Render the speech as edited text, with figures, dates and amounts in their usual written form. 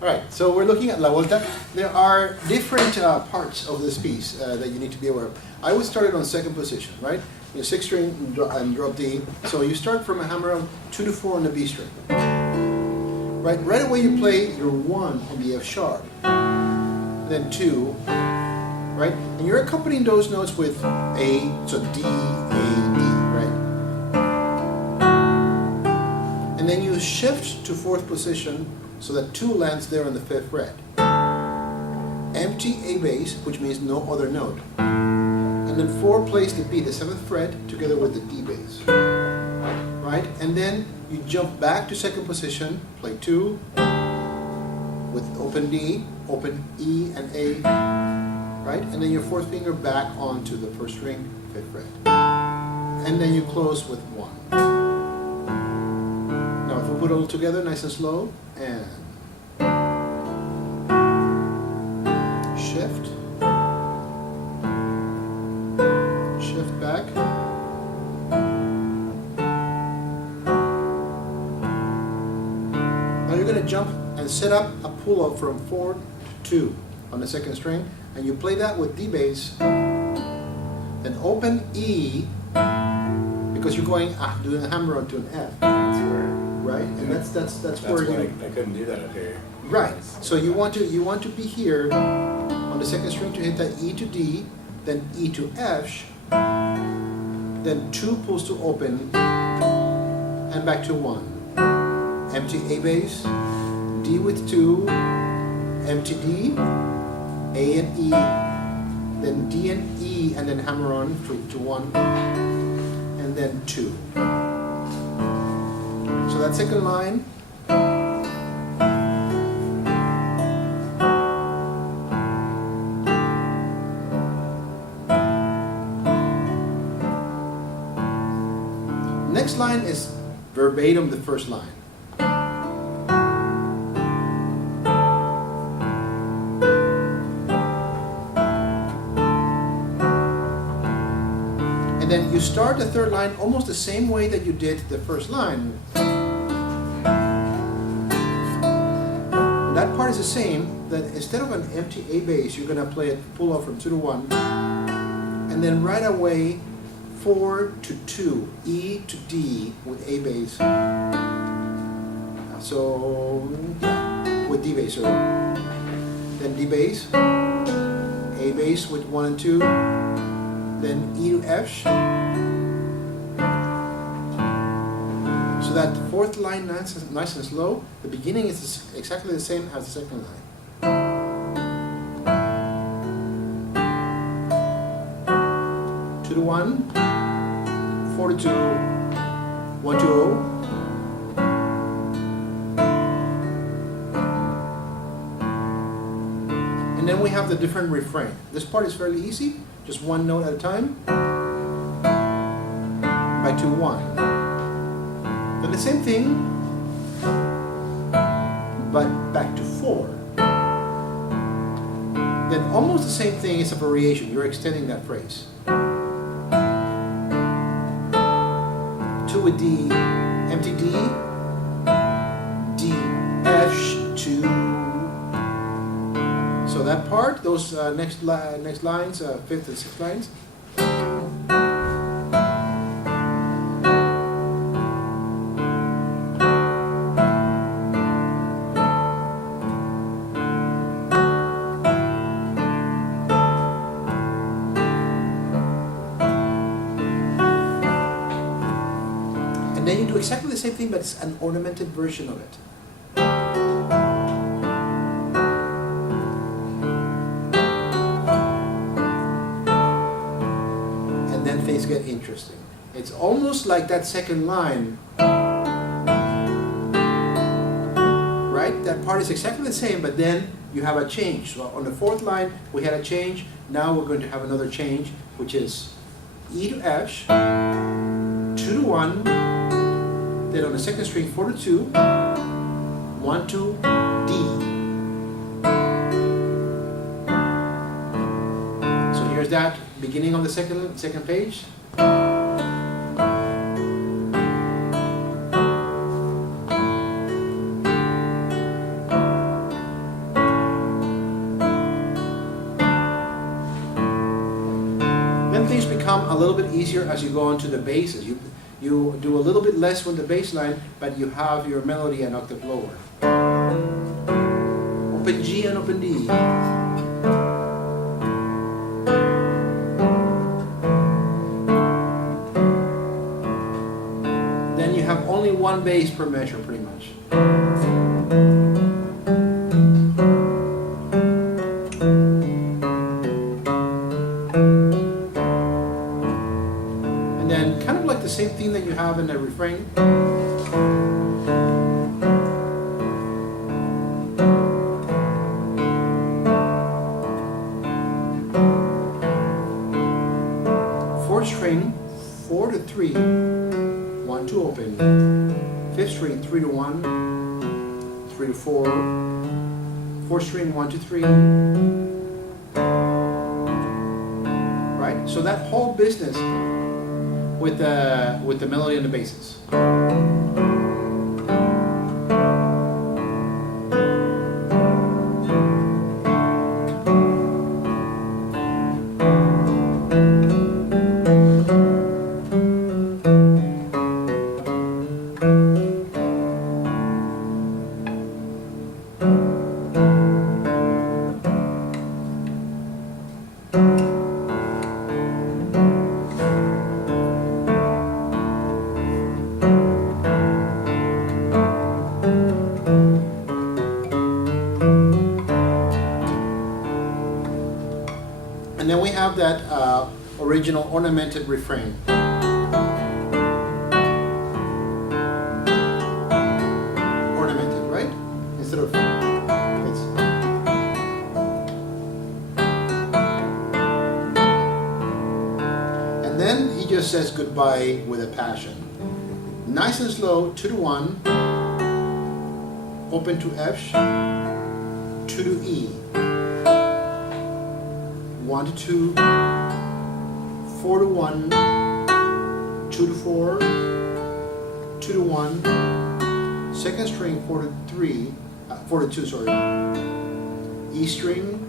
Alright, so we're looking at La Volta. There are different parts of this piece that you need to be aware of. I would start it on second position, right? Your 6th string and drop D. So you start from a hammer on 2 to 4 on the B string. Right away you play your 1 on the F sharp. Then 2, right? And you're accompanying those notes with A, so D, A, D, right? And then you shift to 4th position so that 2 lands there on the 5th fret. Empty A bass, which means no other note. And then 4 plays the B, the 7th fret, together with the D bass. Right? And then you jump back to 2nd position, play 2, with open D, open E and A, right? And then your 4th finger back onto the 1st string, 5th fret. And then you close with 1. Now if we put it all together nice and slow, and shift, shift back, now you're going to jump and set up a pull-up from 4 to 2 on the 2nd string, and you play that with D bass, then open E, because you're going doing a hammer onto an F. That's where, right? And that's where you. I couldn't do that up here. Right. So you want to be here on the 2nd string to hit that E to D, then E to F, then 2 pulls to open, and back to 1. Empty A bass, D with 2, empty D, A and E, then D and E, and then hammer on to 1, and then 2. So that second line. Next line is verbatim the first line. And then you start the third line almost the same way that you did the first line. And that part is the same, that instead of an empty A bass, you're going to play it pull off from 2 to 1. And then right away, 4 to 2, E to D with A bass. So, with D bass, sorry. Then D bass, A bass with 1 and 2. Then E to F. So that 4th line nice and slow. The beginning is exactly the same as the 2nd line. Two to 1, 4 to 2, 1 to 0. And then we have the different refrain. This part is fairly easy. Just 1 note at a time. Back to 1. Then the same thing, but back to 4. Then almost the same thing is a variation. You're extending that phrase. 2 with D, empty D, D, F, 2. So that part, those next lines, 5th and 6th lines. And then you do exactly the same thing, but it's an ornamented version of it. Things get interesting. It's almost like that second line, right? That part is exactly the same, but then you have a change. So on the 4th line, we had a change. Now we're going to have another change, which is E to F, 2 to 1, then on the 2nd string, 4 to 2, 1 to D. So here's that beginning of the second page. become a little bit easier as you go into the basses. You do a little bit less with the bass line, but you have your melody an octave lower. Open G and open D. Then you have only one bass per measure, pretty much. And then kind of like the same theme that you have in the refrain. Fourth string, 4 to 3, 1 to open. Fifth string, 3 to 1, 3 to 4. Fourth string, 1 to 3. Right? So that whole business with the melody and the basses. And then we have that original ornamented refrain. Ornamented, right? Instead of it's. And then he just says goodbye with a passion. Nice and slow, 2 to 1, open to F, 2 to E. 1 to 2, 4 to 1, 2 to 4, 2 to 1, second string 4 to 3, 4 to 2, sorry, E string,